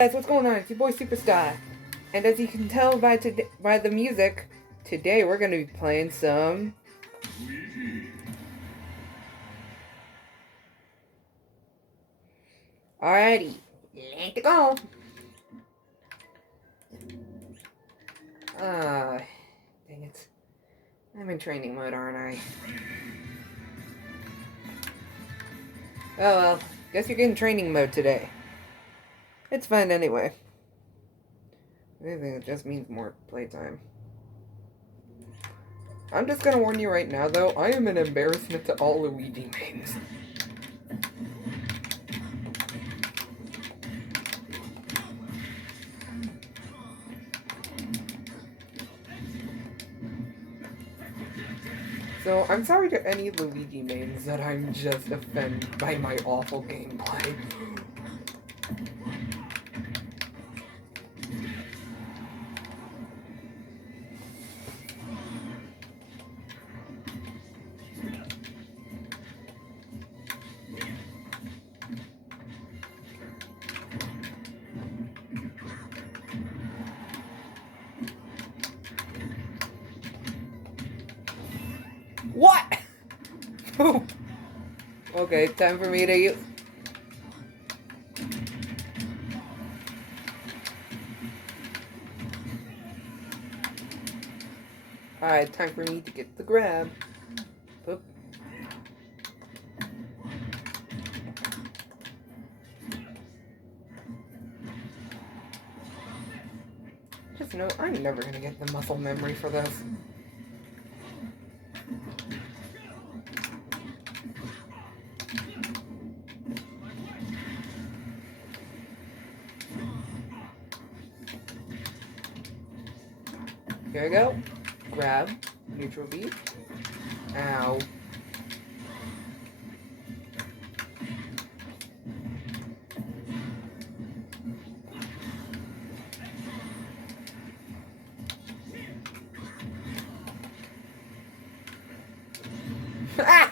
Guys, what's going on? It's your boy Superstar, and as you can tell by the music, today we're gonna be playing some Luigi. Alrighty, let's go. Dang it! I'm in training mode, aren't I? Oh well, guess you're getting training mode today. It's fine anyway. I think it just means more playtime. I'm just gonna warn you right now, though, I am an embarrassment to all Luigi mains. So, I'm sorry to any Luigi mains that I'm just offended by my awful gameplay. What? Okay, time for me to use... Alright, time for me to get the grab. Boop. Just know, I'm never gonna get the muscle memory for this. Here we go. Grab. Neutral B. Ow. Ah!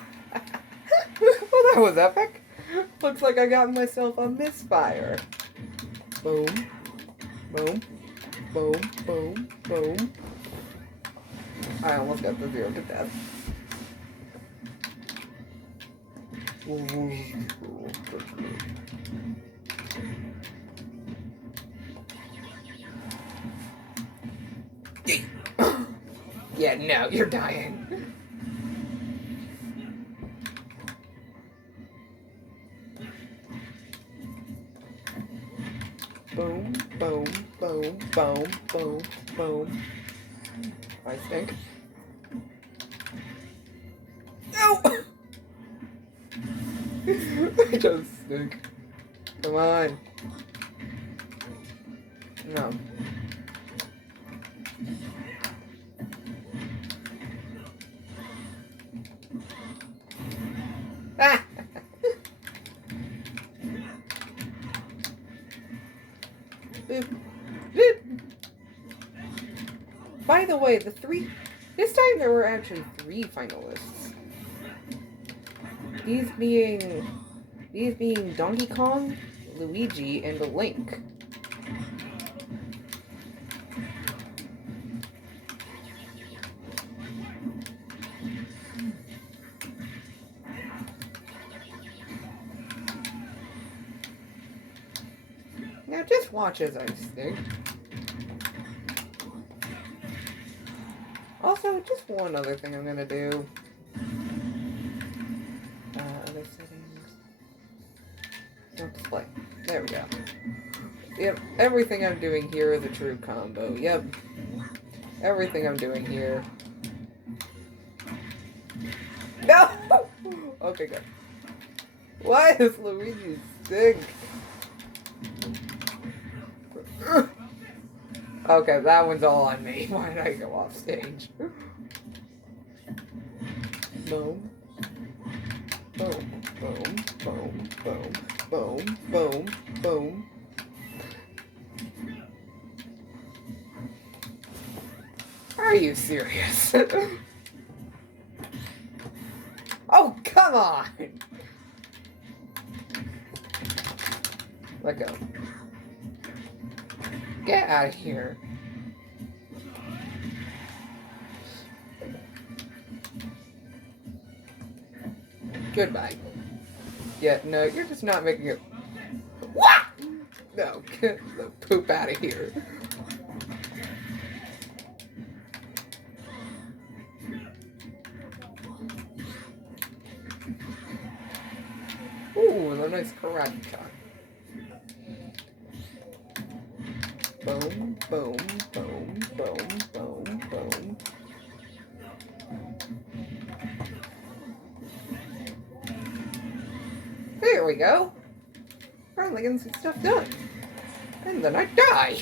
Well, that was epic. Looks like I got myself a misfire. Boom. Boom. Boom. Boom. Boom. I almost got the 0 to death. Yeah, no, you're dying. Boom, boom, boom, boom, boom, boom. I stink. No! I just stink. Come on. No. Ah! Boop. Boop. By the way, this time there were actually 3 finalists. These being Donkey Kong, Luigi, and Link. Now just watch as I stink. Also, just one other thing I'm gonna do. Other settings. No display. There we go. Yep, everything I'm doing here is a true combo. Yep. Everything I'm doing here. No! Okay, good. Why does Luigi stink? Okay, that one's all on me. Why did I go off stage? Boom. Boom. Boom. Boom. Boom. Boom. Boom. Boom. Are you serious? Oh, come on! Let go. Get out of here. Goodbye. Yeah, no, you're just not making it. What? No, get the poop out of here. Ooh, a nice karate chop. Boom, boom, boom, boom, boom, boom. There we go. Finally getting some stuff done. And then I die.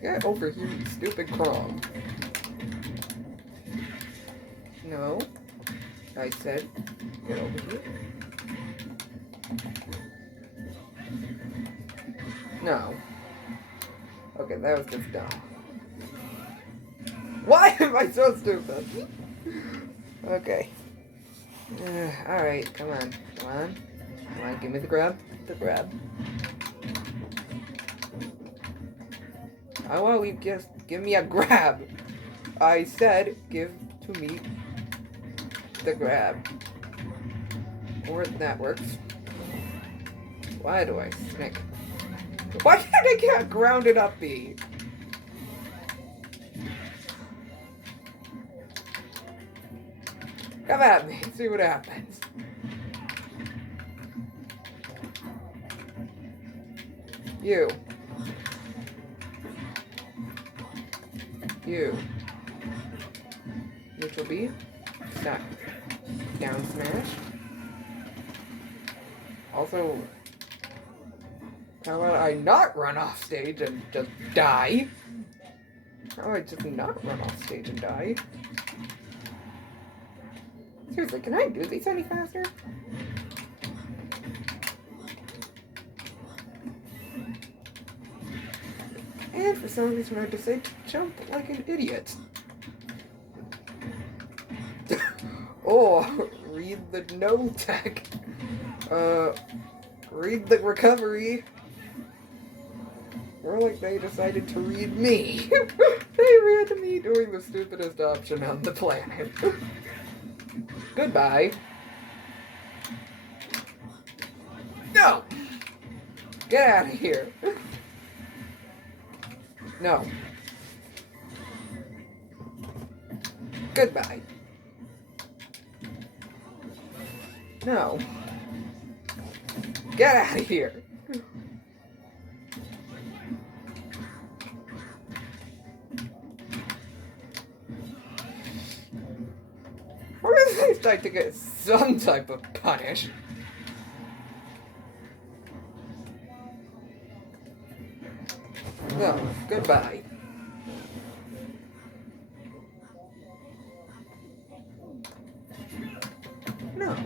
Get over here, you stupid Crom. No. I said, get over here. No. Okay, that was just dumb. Why am I so stupid? Okay. Alright, come on. Come on. Come on, give me the grab. The grab. How about you just give me a grab? I said, give to me the grab. Or that works. Why do I snick? Why can't I get grounded up B? Come at me, see what happens. You. You. Neutral B. Stop. Down smash. Also, how about I not run off stage and just die? How about I just not run off stage and die? Seriously, can I do these any faster? And for some reason I decided to jump like an idiot. Oh, read the no tech. Read the recovery. Or like they decided to read me. They read me doing the stupidest option on the planet. Goodbye. No! Get out of here. No. Goodbye. No. Get out of here. Or at least I to get some type of punish. No, goodbye. No.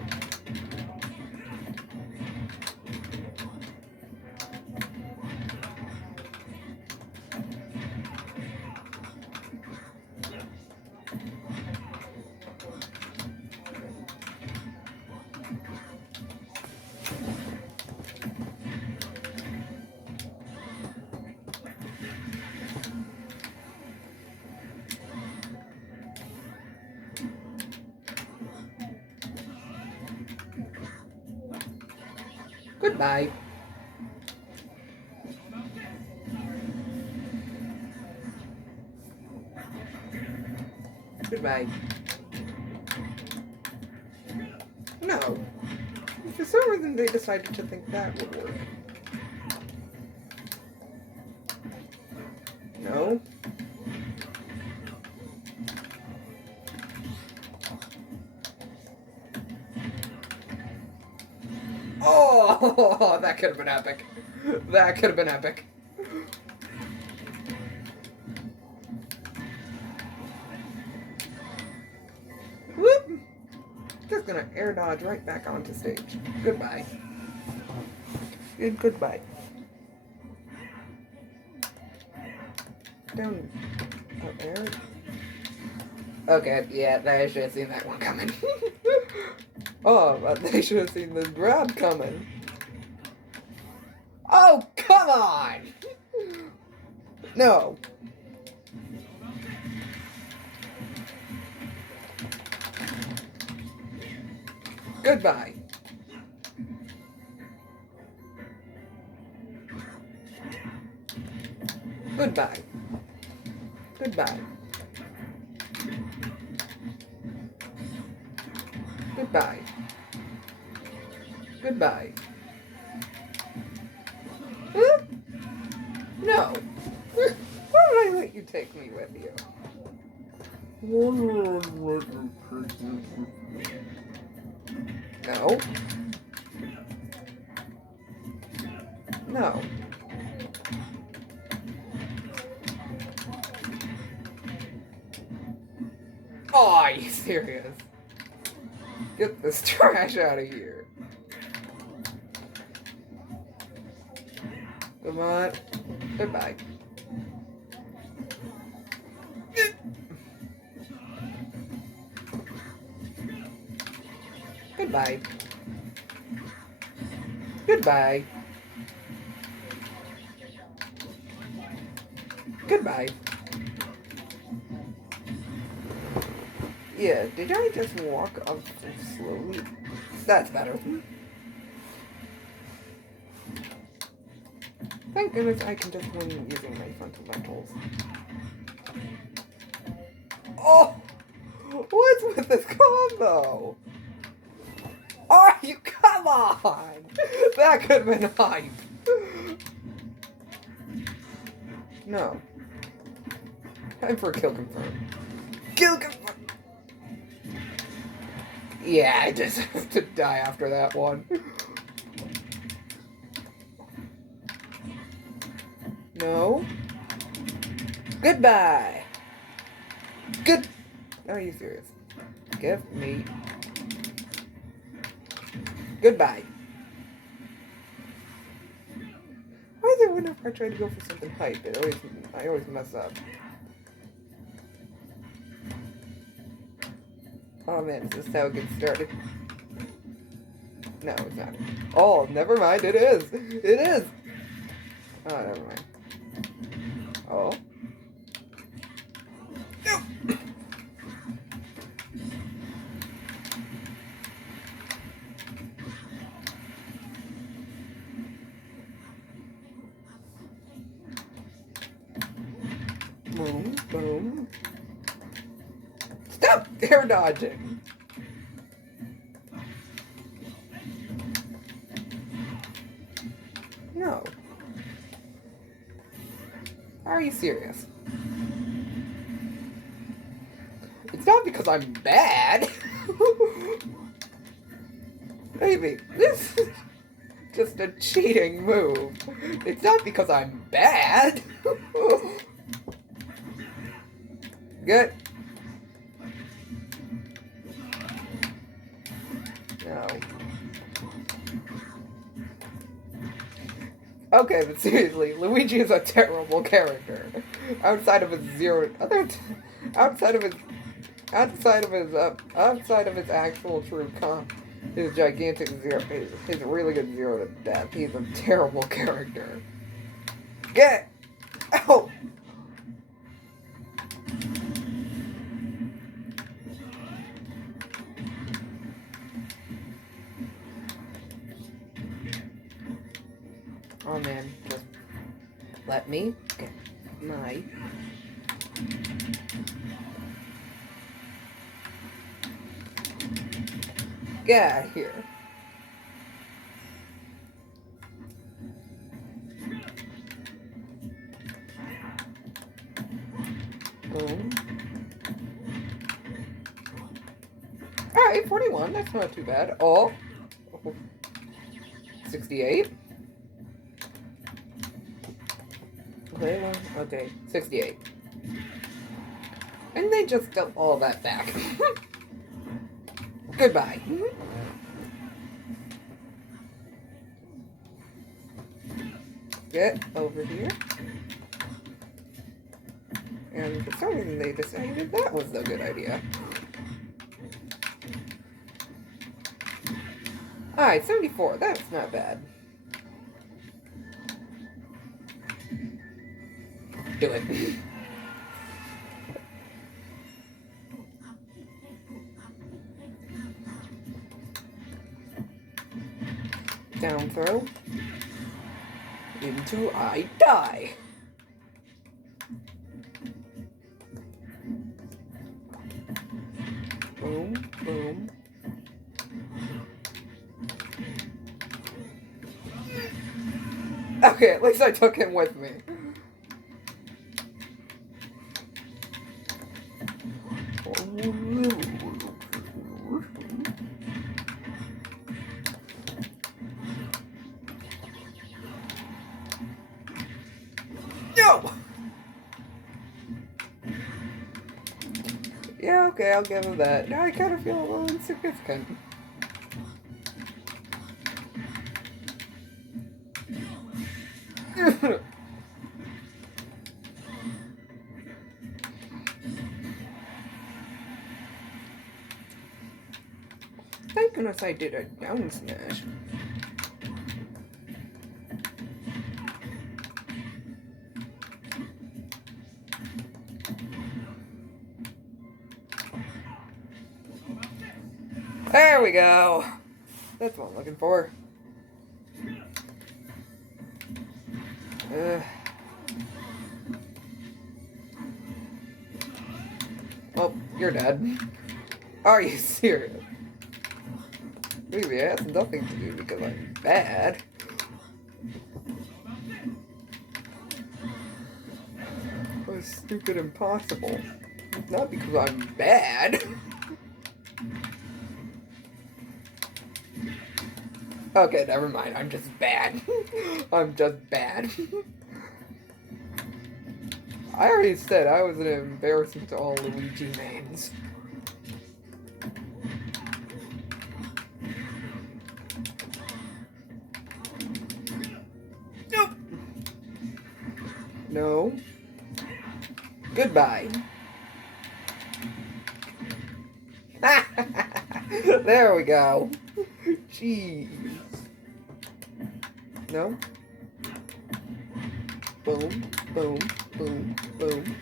Goodbye. Goodbye. No. For some reason they decided to think that would work. No. Oh, that could have been epic. That could have been epic. Whoop! Just gonna air dodge right back onto stage. Goodbye. And goodbye. Down. Up air. Okay, yeah, they should have seen that one coming. Oh, but they should have seen the grab coming. come on! No. Goodbye. Goodbye. Goodbye. Goodbye. Goodbye. Huh? No. Why would I let you take me with you? No. No. Oh, are you serious? Get this trash out of here. Come on. Goodbye. Goodbye. Goodbye. Goodbye. Yeah, did I just walk up slowly? That's better. Thank goodness I can just win using my fundamentals. Oh! What's with this combo? Oh, you come on! That could have been hype. No. Time for a kill confirm. Kill confirm! Yeah, I deserve to die after that one. No. Goodbye. Good. Are you serious? Give me. Goodbye. Why is it whenever I try to go for something hype, I always mess up. Oh man, is this how it gets started? No, it's not. Oh, never mind, it is! It is! Oh, never mind. Oh. No! Boom, boom. Stop air dodging! No. Are you serious? It's not because I'm bad. Maybe this is just a cheating move. It's not because I'm bad. Good. No. Okay, but seriously, Luigi is a terrible character. Outside of his actual true his gigantic zero, his really good 0 to death. He's a terrible character. Get out. Oh man, just let me get my... Get out of here. Boom. Alright, 41, that's not too bad. Oh. 68. Okay, 68. And they just got all that back. Goodbye. Get over here. And for some reason they decided that was a good idea. Alright, 74. That's not bad. Do it. Down throw. Into I die. Boom, boom. Okay, at least I took him with me. No! Yeah, okay, I'll give him that. Now I kind of feel a little insignificant. Thank goodness I did a down smash. There we go. That's what I'm looking for. Oh, you're dead. Are you serious? Maybe it has nothing to do because I'm bad. It was stupid impossible. Not because I'm bad. Okay, never mind. I'm just bad. I'm just bad. I already said I was an embarrassment to all Luigi names. Nope. No. Goodbye. There we go. Jeez. No? Boom, boom, boom, boom.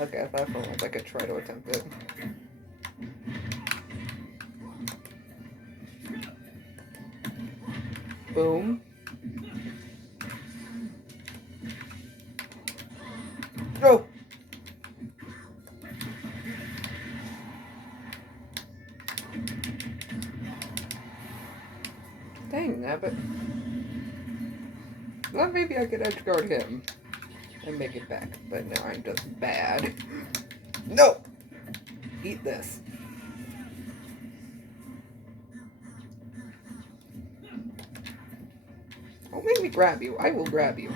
Okay, I thought for once I could try to attempt it. Boom. No! Dang, nabbit. Well, maybe I could edgeguard him and make it back, but no, I'm just bad. No! Eat this. Don't make me grab you. I will grab you.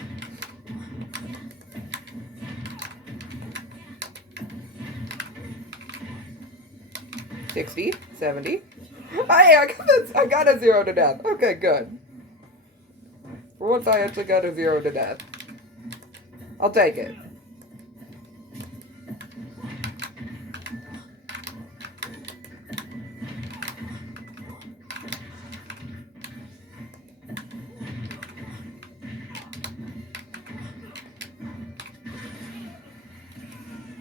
$60, $70. Hey, I got a 0 to death. Okay, good. For once I actually got a 0 to death. I'll take it.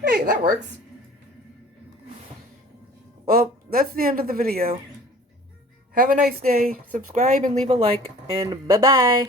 Hey, that works. Well, that's the end of the video. Have a nice day, subscribe and leave a like, and bye-bye!